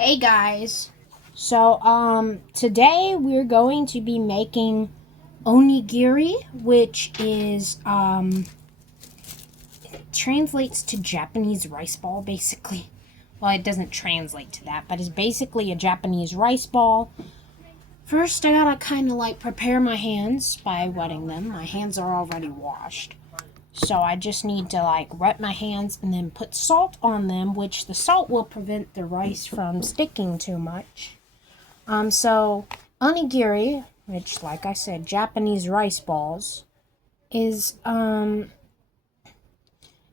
Hey guys. Today we're going to be making onigiri, which is translates to Japanese rice ball basically. Well, it doesn't translate to that, but it's basically a Japanese rice ball. First, I gotta kind of like prepare my hands by wetting them. My hands are already washed. So I just need to like wet my hands and then put salt on them, which the salt will prevent the rice from sticking too much. So onigiri, which like I said, Japanese rice balls, is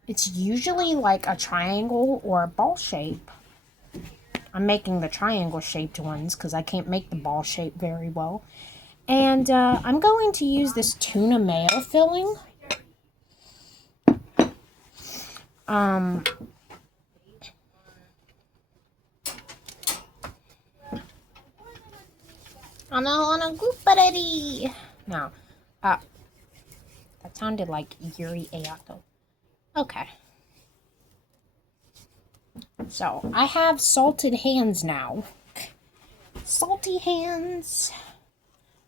it's usually like a triangle or a ball shape. I'm making the triangle shaped ones because I can't make the ball shape very well. And I'm going to use this tuna mayo filling. Um, on a goopareri. No, uh, that sounded like Yuri Ayato. Okay. So I have salted hands now. Salty hands.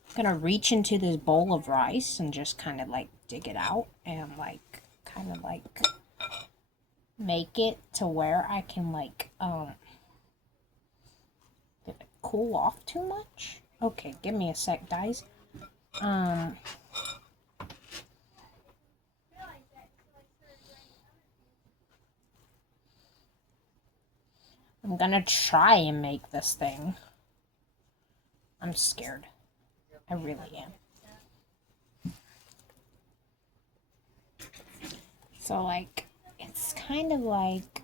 I'm gonna reach into this bowl of rice and just kind of like dig it out and like kind of like make it to where I can like did it cool off too much? Okay, give me a sec, guys. I'm gonna try and make this thing. I'm scared. I really am. So like it's kind of like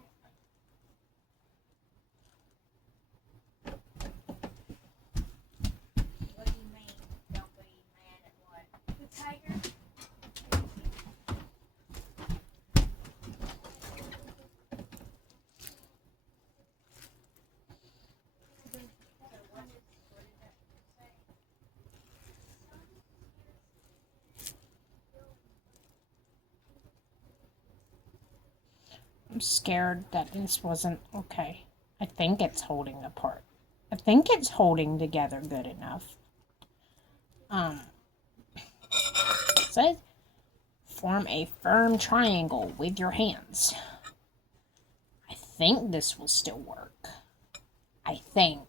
I'm scared that this wasn't okay. I think it's holding apart. I think it's holding together good enough. It says form a firm triangle with your hands. I think this will still work. I think.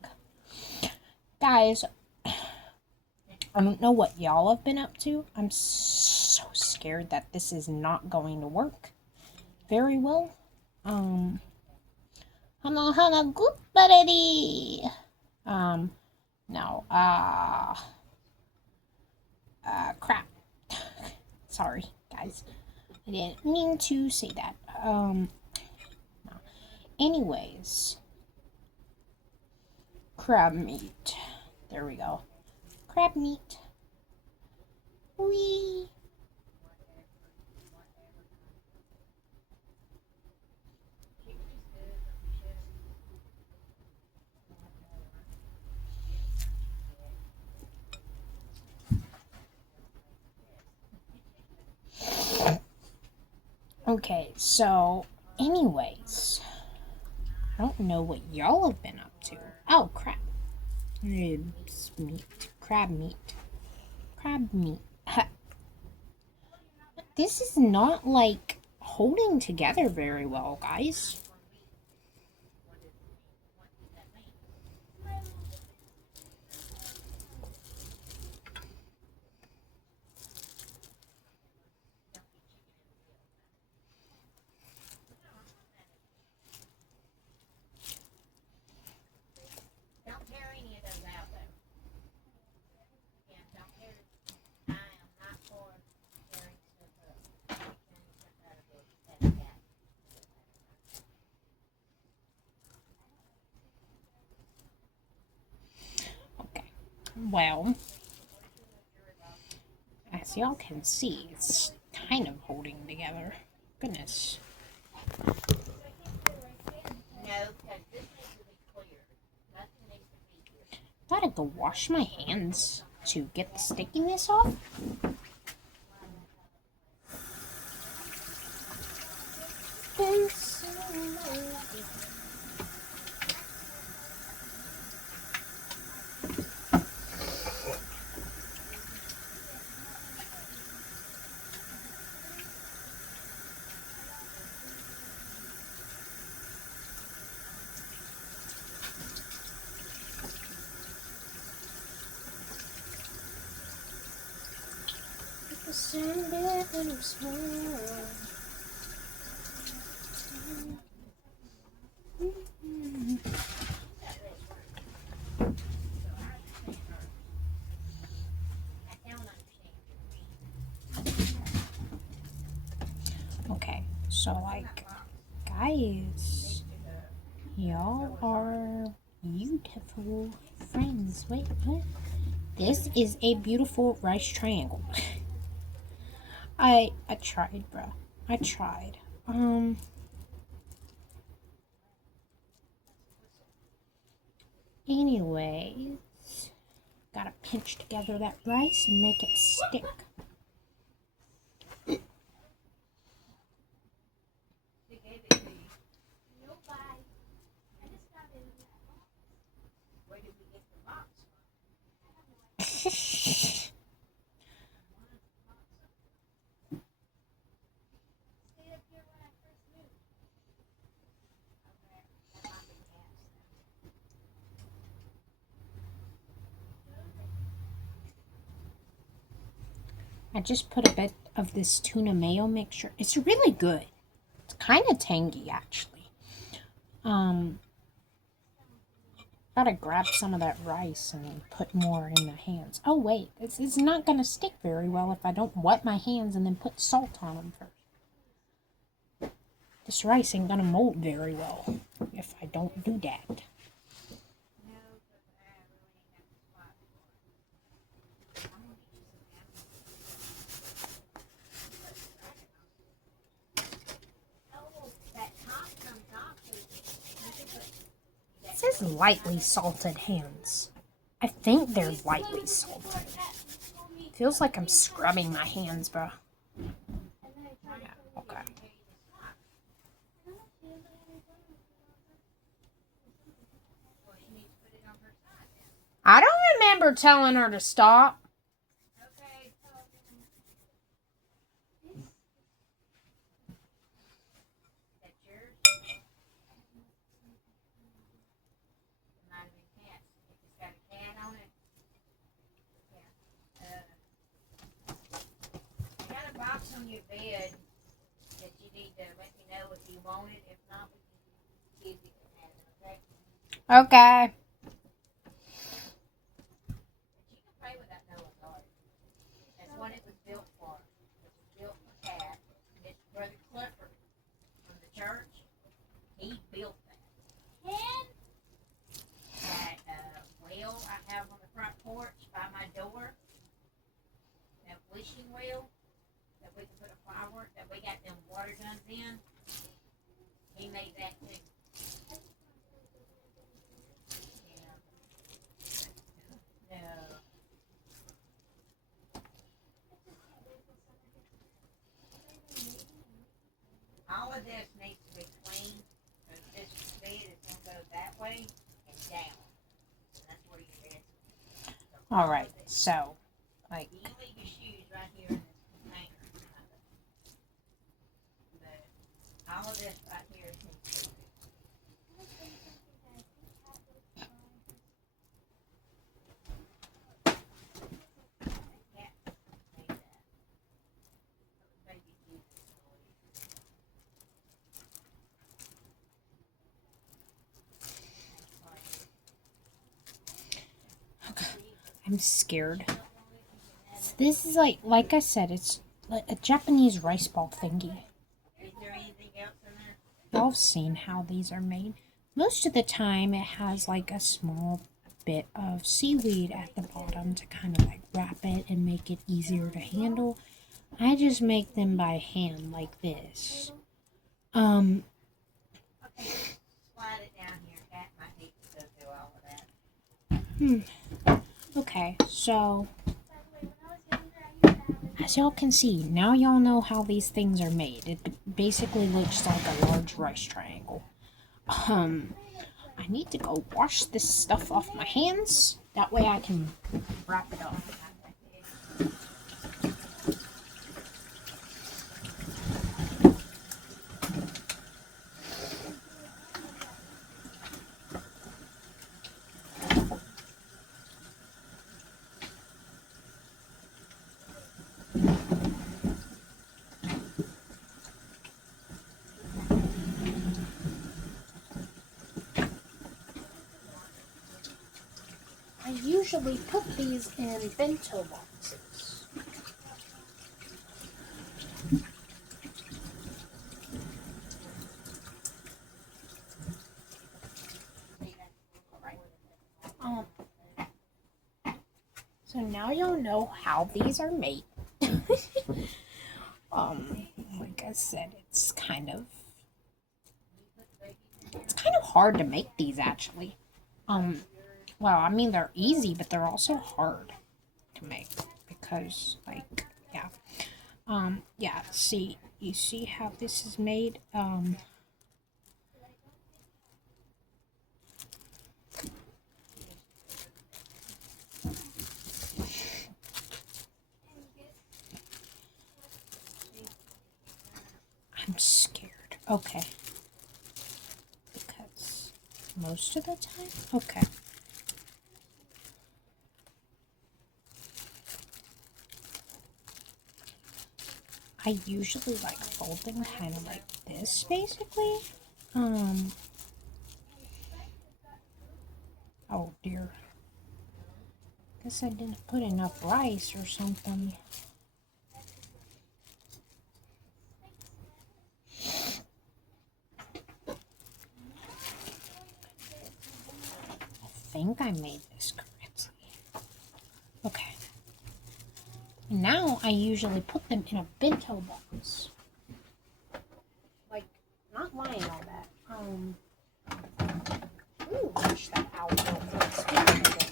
Guys, I don't know what y'all have been up to. I'm so scared that this is not going to work very well. Hana goodbye. No. Crap. Sorry, guys. I didn't mean to say that. No. Anyways. Crab meat. There we go. Crab meat. Wee. Okay, so, anyways, I don't know what y'all have been up to. Oh, crap. Ribs meat. Crab meat. Crab meat. This is not, like, holding together very well, guys. Okay. Well, as y'all can see, it's kind of holding together. Goodness. Gotta go wash my hands to get the stickiness off. Okay, so like, guys, y'all are beautiful friends. Wait, what? This is a beautiful rice triangle. I tried, bro. I tried. Anyways, gotta pinch together that rice and make it stick. I just put a bit of this tuna mayo mixture. It's really good. It's kind of tangy, actually. Gotta grab some of that rice and put more in the hands. Oh, wait. It's not gonna stick very well if I don't wet my hands and then put salt on them first. This rice ain't gonna mold very well if I don't do that. It says lightly salted hands. I think they're lightly salted. Feels like I'm scrubbing my hands, bro. Yeah, okay. I don't remember telling her to stop. On your bed that you need to let me know if you want it. If not, we can see if we can have it, okay? Okay. But you can play with that Noah garden. That's what it was built for. It was built for cats. It's Brother Clifford from the church. He built that. And that well I have on the front porch by my door, that wishing well, that we can put a firework, that we got them water guns in. He made that too. Yeah. No. All of this needs to be clean. So this bed is going to go that way and down. And that's where your bed is. So Alright, so, like, you leave your shoes right here in this container. But all of this right here is needs to be. I'm scared. This is like I said, it's like a Japanese rice ball thingy. Is there anything else in there? Y'all have seen how these are made. Most of the time it has like a small bit of seaweed at the bottom to kind of like wrap it and make it easier to handle. I just make them by hand like this. Okay, slide it down here. Cat might need to go through all of that. Okay, so as y'all can see, now y'all know how these things are made. It basically looks like a large rice triangle. I need to go wash this stuff off my hands. That way I can wrap it up. I usually put these in bento boxes. Um, so now you'll know how these are made. Like I said, it's kind of hard to make these actually. Well, I mean they're easy, but they're also hard to make because, like, yeah. Yeah. See, you see how this is made. I'm scared. Okay. Because most of the time? Okay. I usually like fold them kind of like this, basically. Oh dear. Guess I didn't put enough rice or something. I think I made this correctly. Okay. Now I usually put them in a bento box. Like, not lying all that. Ooh, wash that out real quick. Speaking of it.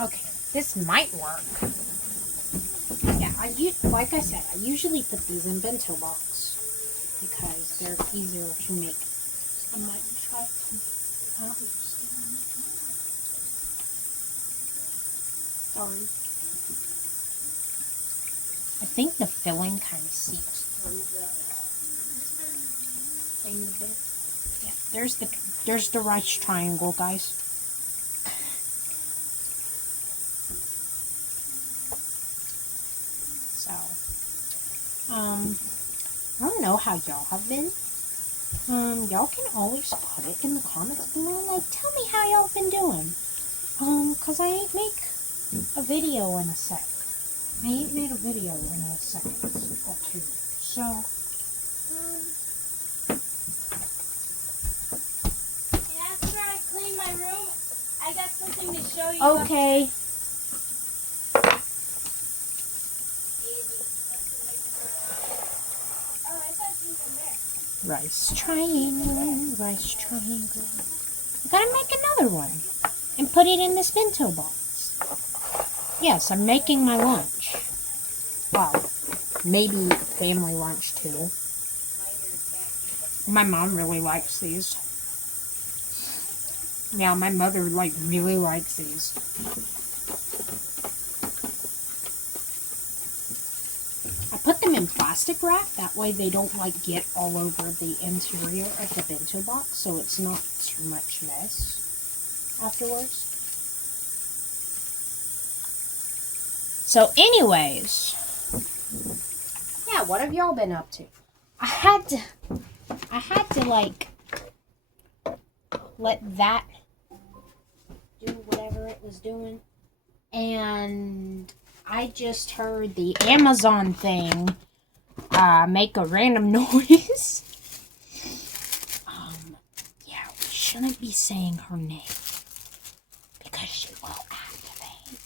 Okay, this might work. Yeah, like I said, I usually put these in bento box because they're easier to make. I might try some. Sorry. I think the filling kind of seeps through the thing a bit. Yeah, there's the rice triangle, guys. So, I don't know how y'all have been. Y'all can always put it in the comments below. Like, tell me how y'all been doing. Cause I ain't make a video in a sec. I ain't made a video in a second or two. So, after I clean my room, I got something to show you. okay. Oh, I saw something there. Rice triangle, rice triangle. I gotta make another one and put it in this bento box. Yes, I'm making my lunch. Well, maybe family lunch too. My mom really likes these. Yeah, my mother really likes these. I put them in plastic wrap, that way they don't get all over the interior of the bento box, so it's not too much mess afterwards. So anyways, yeah, what have y'all been up to? I had to let that do whatever it was doing, and I just heard the Amazon thing make a random noise. Yeah, we shouldn't be saying her name because she will activate,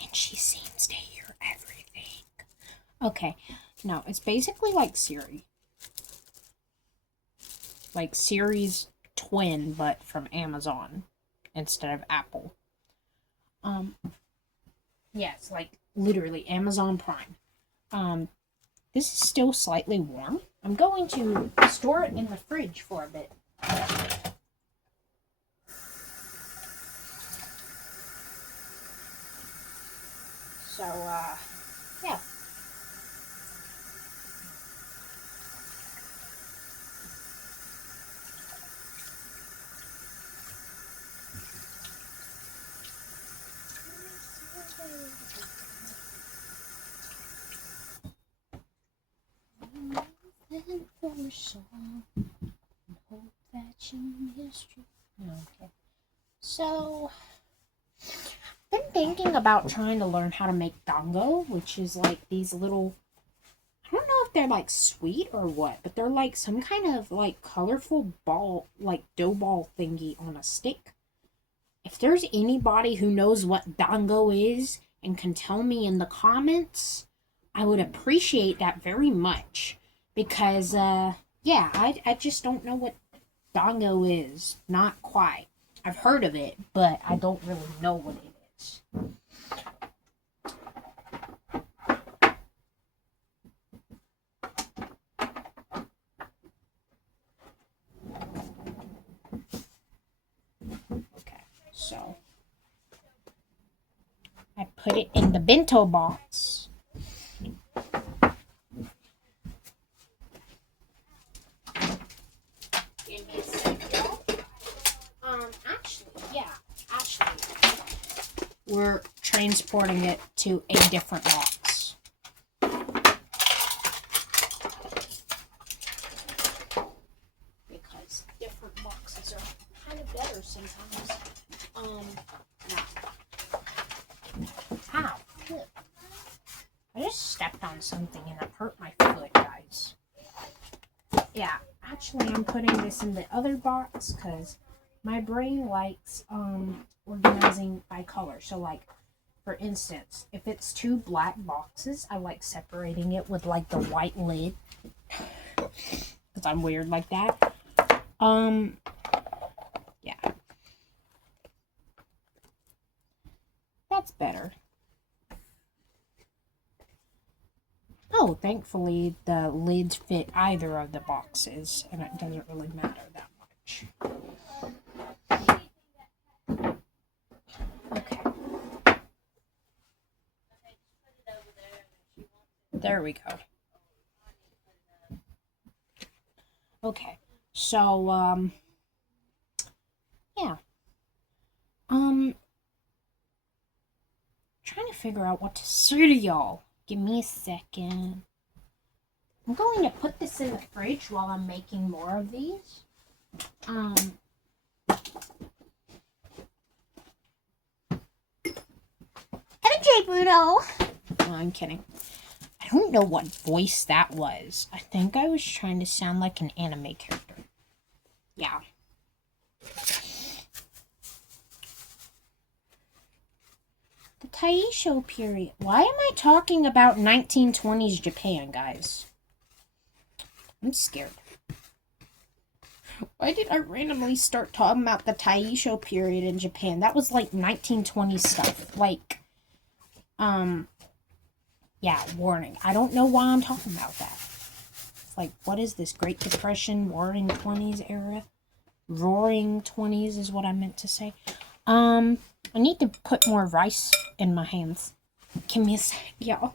and she seems to hear everything. Okay, no, it's basically like Siri. Like Siri's twin, but from Amazon instead of Apple. Yeah, it's like literally Amazon Prime. This is still slightly warm. I'm going to store it in the fridge for a bit. So, yeah. Okay. So, I've been thinking about trying to learn how to make dango, which is like these little, I don't know if they're like sweet or what, but they're like some kind of like colorful ball, like dough ball thingy on a stick. If there's anybody who knows what dango is and can tell me in the comments, I would appreciate that very much. Because, yeah, I just don't know what dango is. Not quite. I've heard of it, but I don't really know what it is. Okay, so I put it in the bento box. Give me a sec, y'all. Actually, we're transporting it to a different box. Because different boxes are kind of better sometimes. Ow. I just stepped on something and it hurt my foot, guys. Yeah, actually I'm putting this in the other box because my brain likes organizing by color. So like, for instance, if it's two black boxes, I like separating it with like the white lid. Because I'm weird like that. Yeah. That's better. Oh, thankfully the lids fit either of the boxes, and it doesn't really matter that much. Okay. There we go. Okay. So, yeah. Trying to figure out what to say to y'all. Give me a second. I'm going to put this in the fridge while I'm making more of these. MJ Bruno! No, I'm kidding. I don't know what voice that was. I think I was trying to sound like an anime character. Yeah. The Taisho period. Why am I talking about 1920s Japan, guys? I'm scared. Why did I randomly start talking about the Taisho period in Japan? That was like 1920s stuff. Like, yeah, warning. I don't know why I'm talking about that. It's like, what is this? Great Depression, Roaring 20s era? Roaring 20s is what I meant to say. I need to put more rice in my hands. Give me a sec, y'all.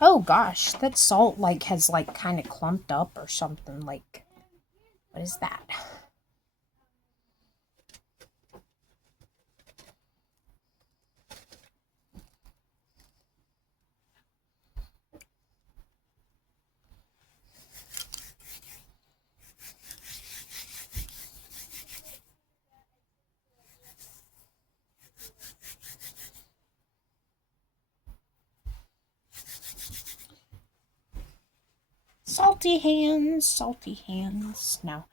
Oh gosh, that salt like has like kind of clumped up or something. Like, what is that? Salty hands, salty hands. No.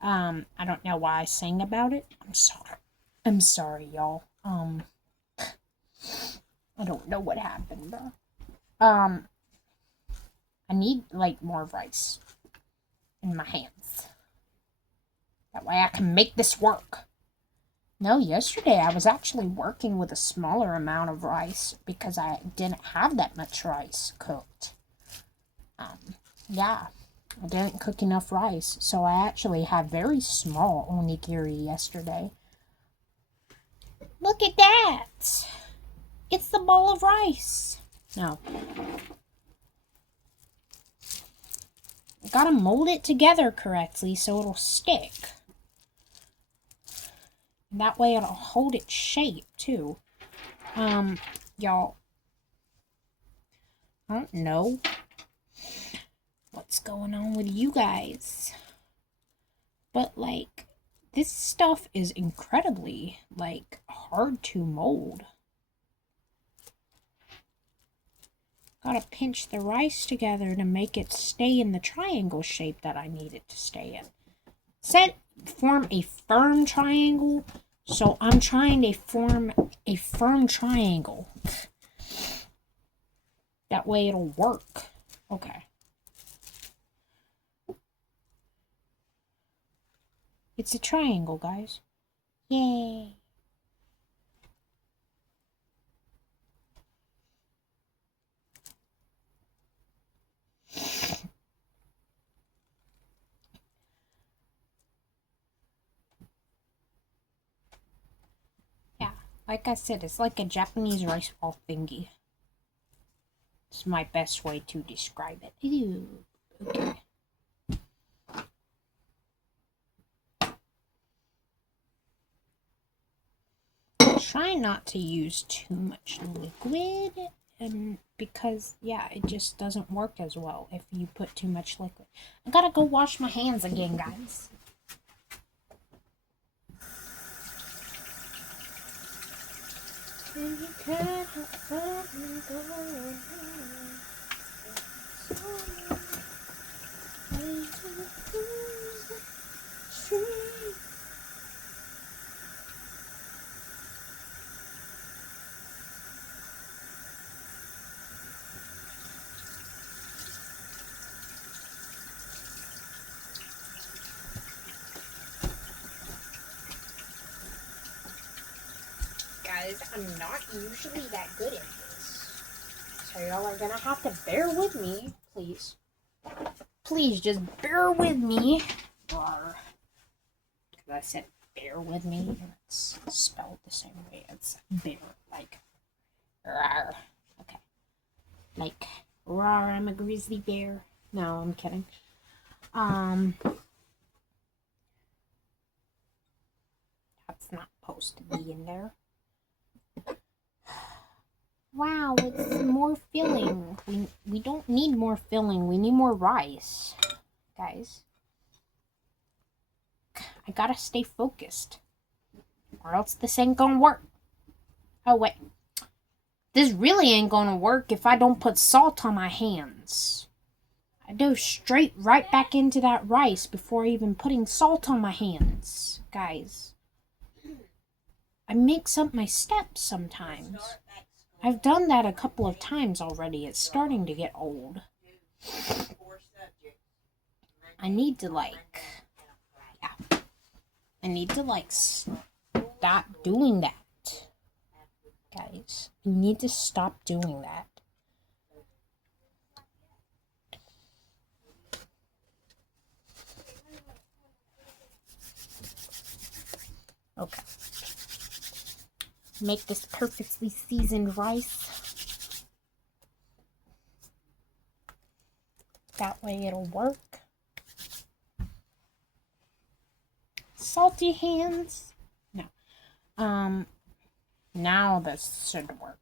I don't know why I sang about it. I'm sorry. I'm sorry, y'all. I don't know what happened, bro. I need like more rice in my hands. That way I can make this work. No, yesterday I was actually working with a smaller amount of rice because I didn't have that much rice cooked. Yeah, I didn't cook enough rice, so I actually had very small onigiri yesterday. Look at that! It's the ball of rice. No. Gotta mold it together correctly so it'll stick. And that way it'll hold its shape too. Y'all, I don't know what's going on with you guys, but like, this stuff is incredibly like hard to mold. Gotta pinch the rice together to make it stay in the triangle shape that I need it to stay in. Form a firm triangle, so I'm trying to form a firm triangle. That way it'll work. Okay. It's a triangle, guys. Yay. Yeah, like I said, it's like a Japanese rice ball thingy. It's my best way to describe it. Ew. Okay. Try not to use too much liquid, and because yeah, it just doesn't work as well if you put too much liquid. I gotta go wash my hands again, guys. And you can't have fun going Guys, I'm not usually that good at this, so y'all are gonna have to bear with me, please. Please just bear with me. Because I said bear with me, and it's spelled the same way. It's bear, like rawr. Okay, like rawr. I'm a grizzly bear. No, I'm kidding. That's not supposed to be in there. Wow, it's more filling. We don't need more filling. We need more rice, guys. I gotta stay focused, or else this ain't gonna work. Oh wait, this really ain't gonna work if I don't put salt on my hands. I dove straight right back into that rice before even putting salt on my hands, guys. I mix up my steps sometimes. I've done that a couple of times already. It's starting to get old. I need to I need to stop doing that. Guys, I need to stop doing that. Okay. Make this perfectly seasoned rice. That way it'll work. Salty hands? No. Now this should work.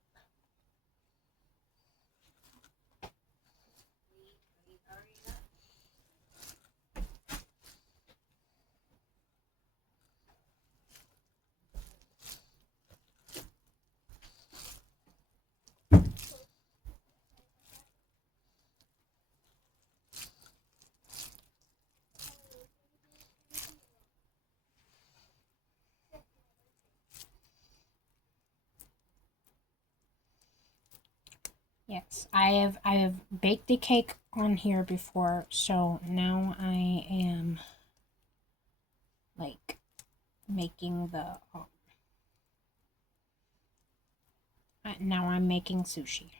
Yes, I have baked the cake on here before, so now I am making the now I'm making sushi.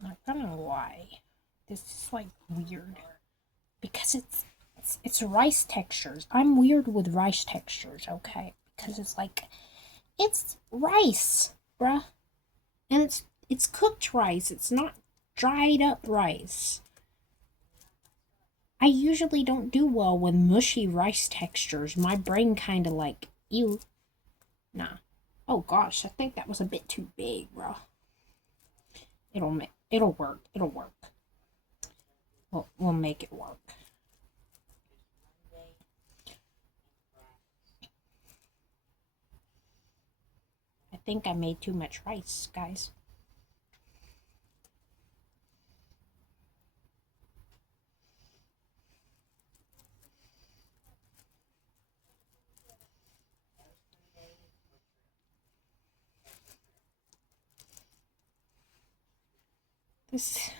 Not gonna lie, this is weird. because it's rice textures. I'm weird with rice textures, okay? Because it's like it's rice, bruh. And it's cooked rice. It's not dried up rice. I usually don't do well with mushy rice textures. My brain kind of like, ew. Nah. Oh gosh, I think that was a bit too big, bro. It'll work. It'll work. We'll make it work. I think I made too much rice, guys. This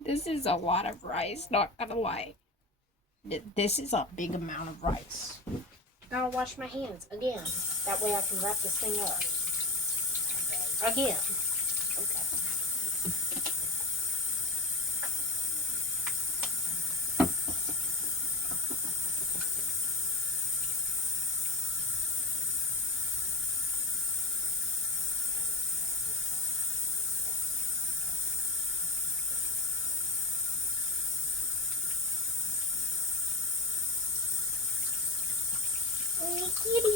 this is a lot of rice, not gonna lie. This is a big amount of rice. Gotta wash my hands again. That way I can wrap this thing up. Again. Okay. Onigiri.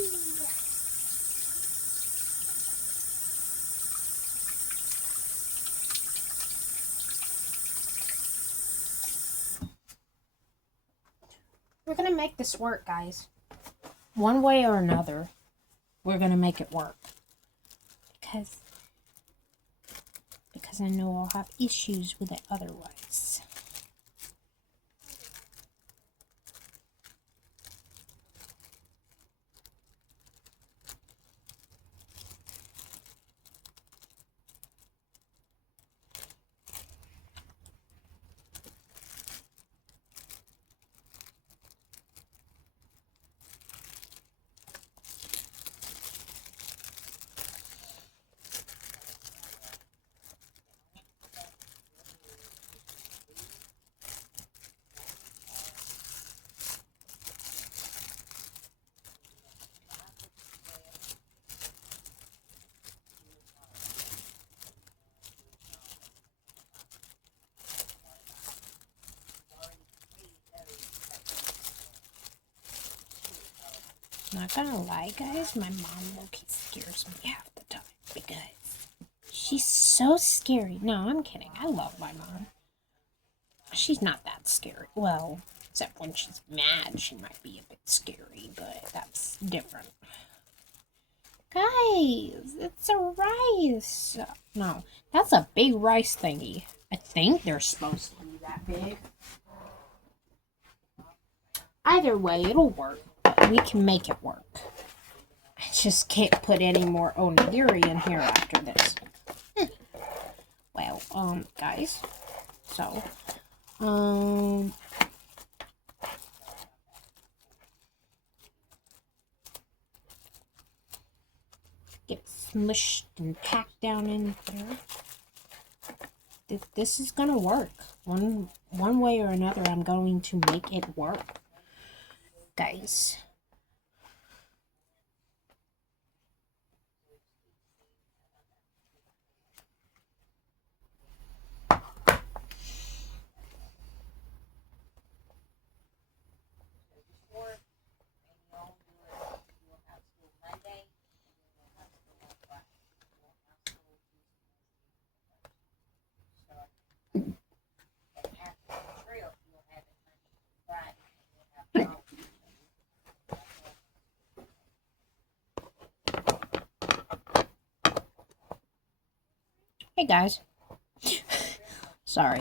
We're gonna make this work, guys. One way or another, we're gonna make it work. Because I know I'll have issues with it otherwise. Not gonna lie, guys, my mom low-key scares me half the time because she's so scary. No, I'm kidding. I love my mom. She's not that scary. Well, except when she's mad, she might be a bit scary, but that's different. Guys, it's a rice. No, that's a big rice thingy. I think they're supposed to be that big. Either way, it'll work. We can make it work. I just can't put any more onigiri in here after this. Well, guys. So, get smushed and packed down in there. This is gonna work. One way or another, I'm going to make it work. Guys. Hey guys. Sorry.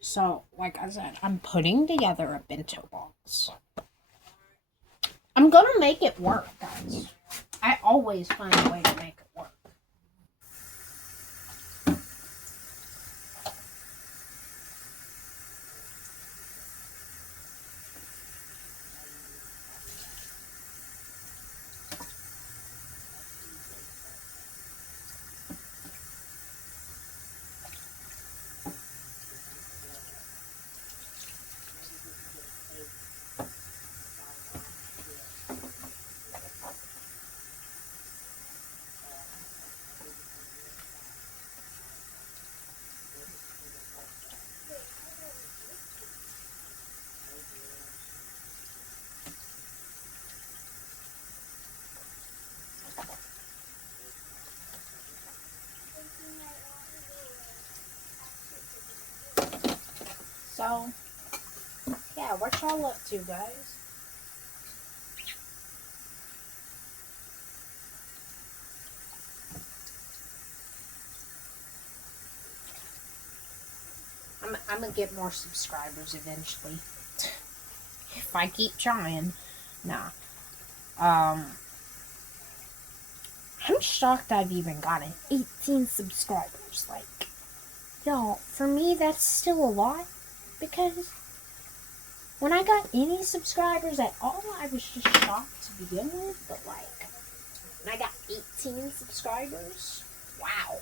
So, like I said, I'm putting together a bento box. I'm gonna make it work, guys. I always find a way to make it work. what y'all up to, guys? I'm gonna get more subscribers eventually. If I keep trying. Nah. I'm shocked I've even gotten 18 subscribers. Like, y'all, for me, that's still a lot. Because when I got any subscribers at all, I was just shocked to begin with. But, like, when I got 18 subscribers, wow.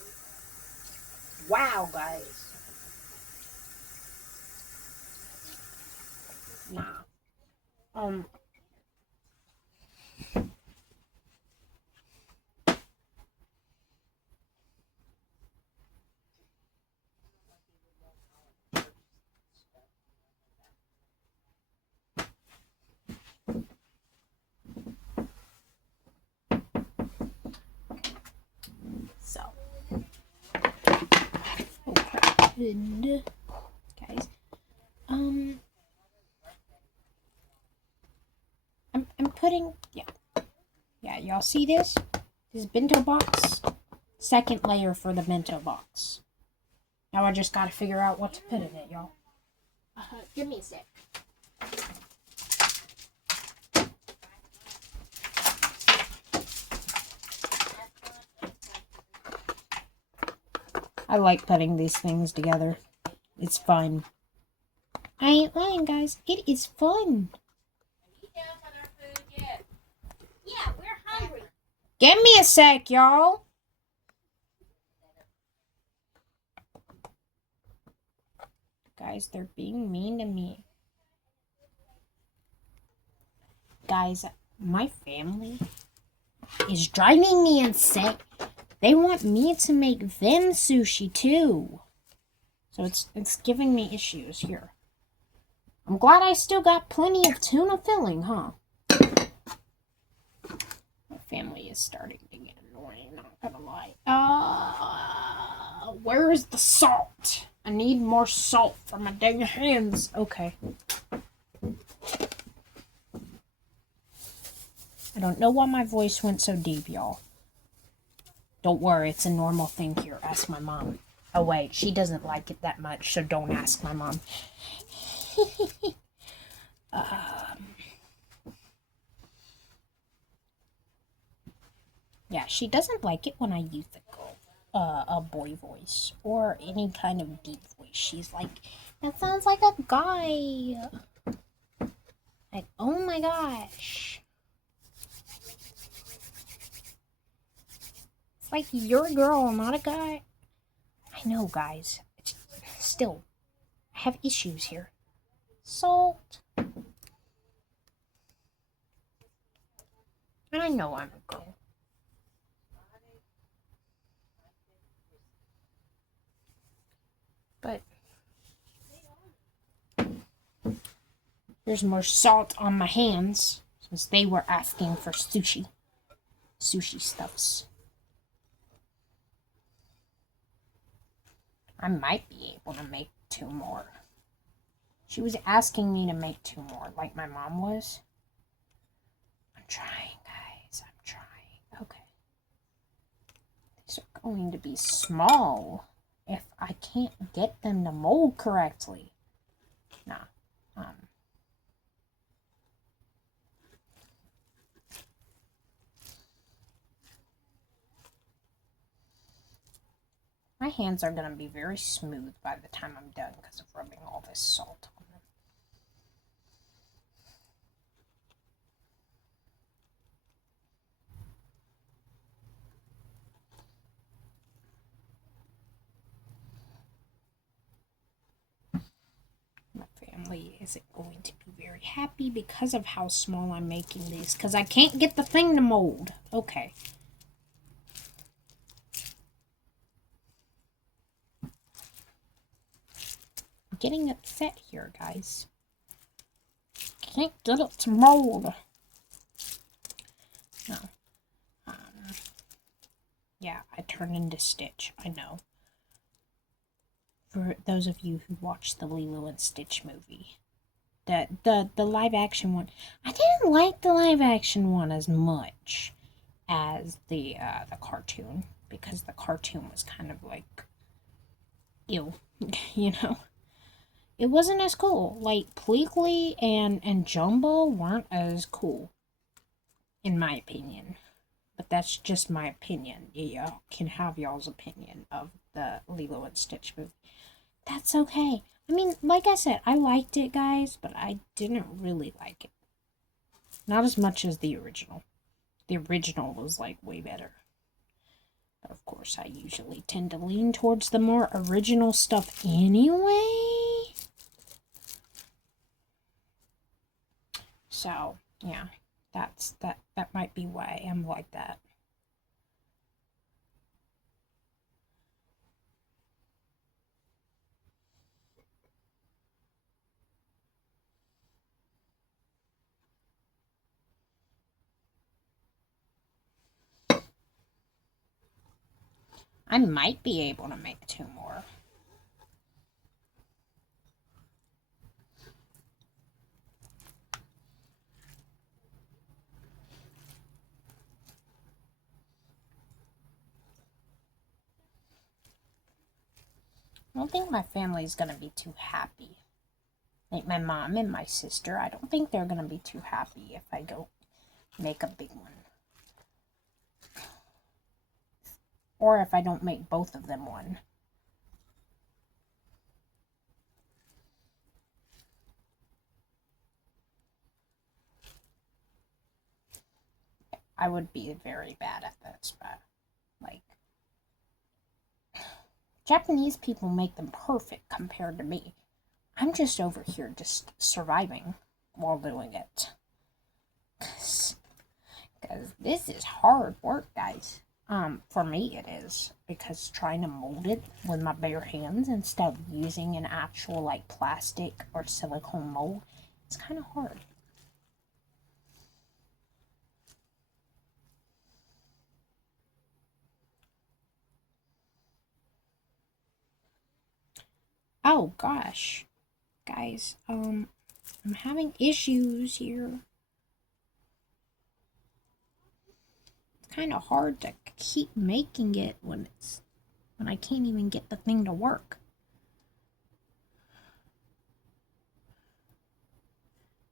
Wow, guys. Nah. So. Good. Guys. I'm putting, yeah, y'all see this? This bento box, second layer for the bento box. Now I just gotta figure out what to put in it, y'all. Give me a sec. I like putting these things together. It's fun. I ain't lying, guys. It is fun. Yeah, we're hungry. Give me a sec, y'all. Guys, they're being mean to me. Guys, my family is driving me insane. They want me to make them sushi too. So it's giving me issues here. I'm glad I still got plenty of tuna filling, huh? My family is starting to get annoying, not gonna lie. Where is the salt? I need more salt for my dang hands. Okay. I don't know why my voice went so deep, y'all. Don't worry, it's a normal thing here. Ask my mom. Oh wait, she doesn't like it that much, so don't ask my mom. Yeah, she doesn't like it when I use a boy voice or any kind of deep voice. She's like, that sounds like a guy. Like, oh my gosh. It's like you're a girl, not a guy. I know, guys. Still, I have issues here. Salt. I know I'm a girl. But there's more salt on my hands since they were asking for sushi. Sushi stuffs. I might be able to make 2 more. She was asking me to make 2 more, like my mom was. I'm trying, guys. I'm trying. Okay. These are going to be small if I can't get them to mold correctly. Nah. My hands are going to be very smooth by the time I'm done because of rubbing all this salt on them. My family isn't going to be very happy because of how small I'm making these because I can't get the thing to mold. Okay. Getting upset here, guys. Can't get it to mold. No. Yeah, I turned into Stitch. I know. For those of you who watched the Lilo and Stitch movie, The live action one. I didn't like the live action one as much as the cartoon, because the cartoon was kind of like ew, you know. It wasn't as cool. Like Pleakley and Jumbo weren't as cool, in my opinion. But that's just my opinion. You can have y'all's opinion of the Lilo and Stitch movie. That's okay. I mean, like I said, I liked it, guys, but I didn't really like it. Not as much as the original. The original was, like, way better. But, of course, I usually tend to lean towards the more original stuff anyway. So, yeah. That might be why I'm like that. I might be able to make 2 more. I don't think my family's gonna be too happy. Like my mom and my sister, I don't think they're gonna be too happy if I go make a big one. Or if I don't make both of them one. I would be very bad at this, but like Japanese people make them perfect compared to me. I'm just over here just surviving while doing it. Because this is hard work, guys. For me it is, because trying to mold it with my bare hands instead of using an actual like plastic or silicone mold, it's kind of hard. Oh gosh, guys, I'm having issues here. It's kind of hard to keep making it when I can't even get the thing to work.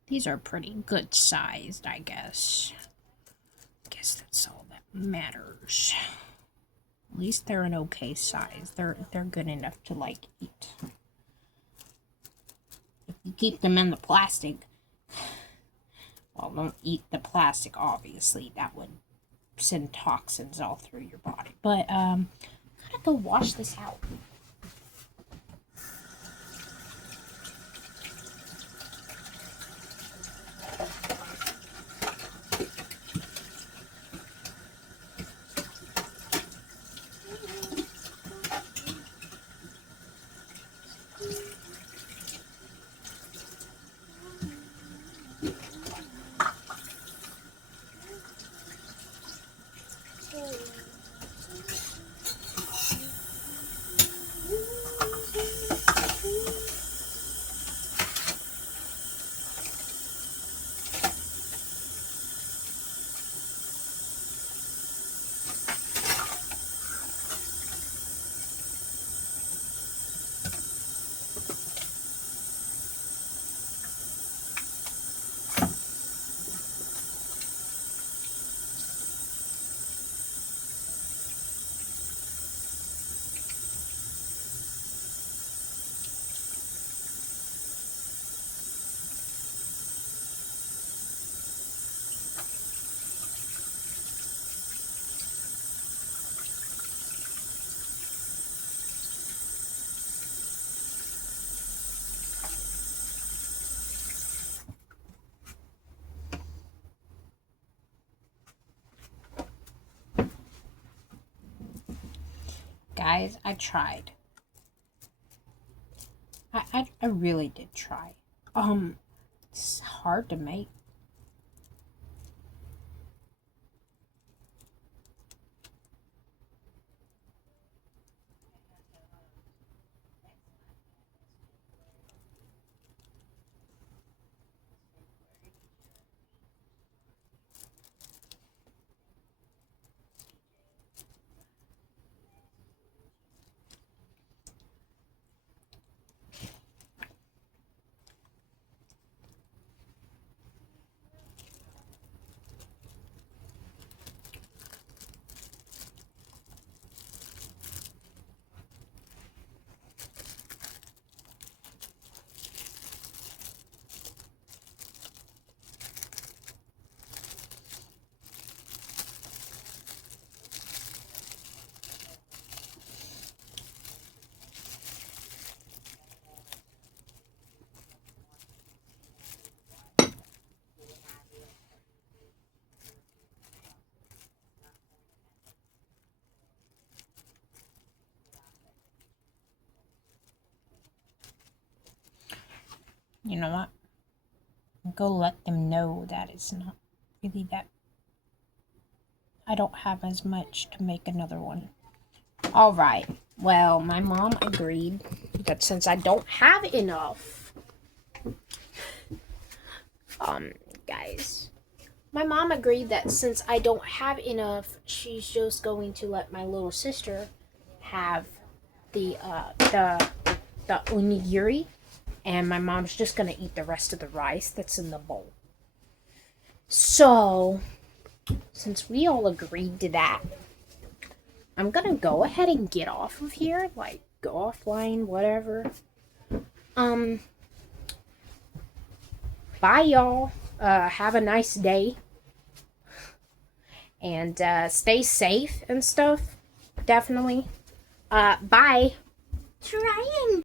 These are pretty good sized, I guess. I guess that's all that matters. At least they're an okay size. They're good enough to like eat. If you keep them in the plastic, well, don't eat the plastic, obviously. That would send toxins all through your body. But gotta go wash this out. Guys, I tried. I really did try. It's hard to make. You know what? Go let them know that it's not really that. I don't have as much to make another one. Alright. Well, my mom agreed that since I don't have enough. Guys. My mom agreed that since I don't have enough, she's just going to let my little sister have the onigiri, and my mom's just gonna eat the rest of the rice that's in the bowl. So, since we all agreed to that, I'm gonna go ahead and get off of here, like go offline, whatever. Bye, y'all. Have a nice day. And stay safe and stuff. Definitely. Bye. Trying.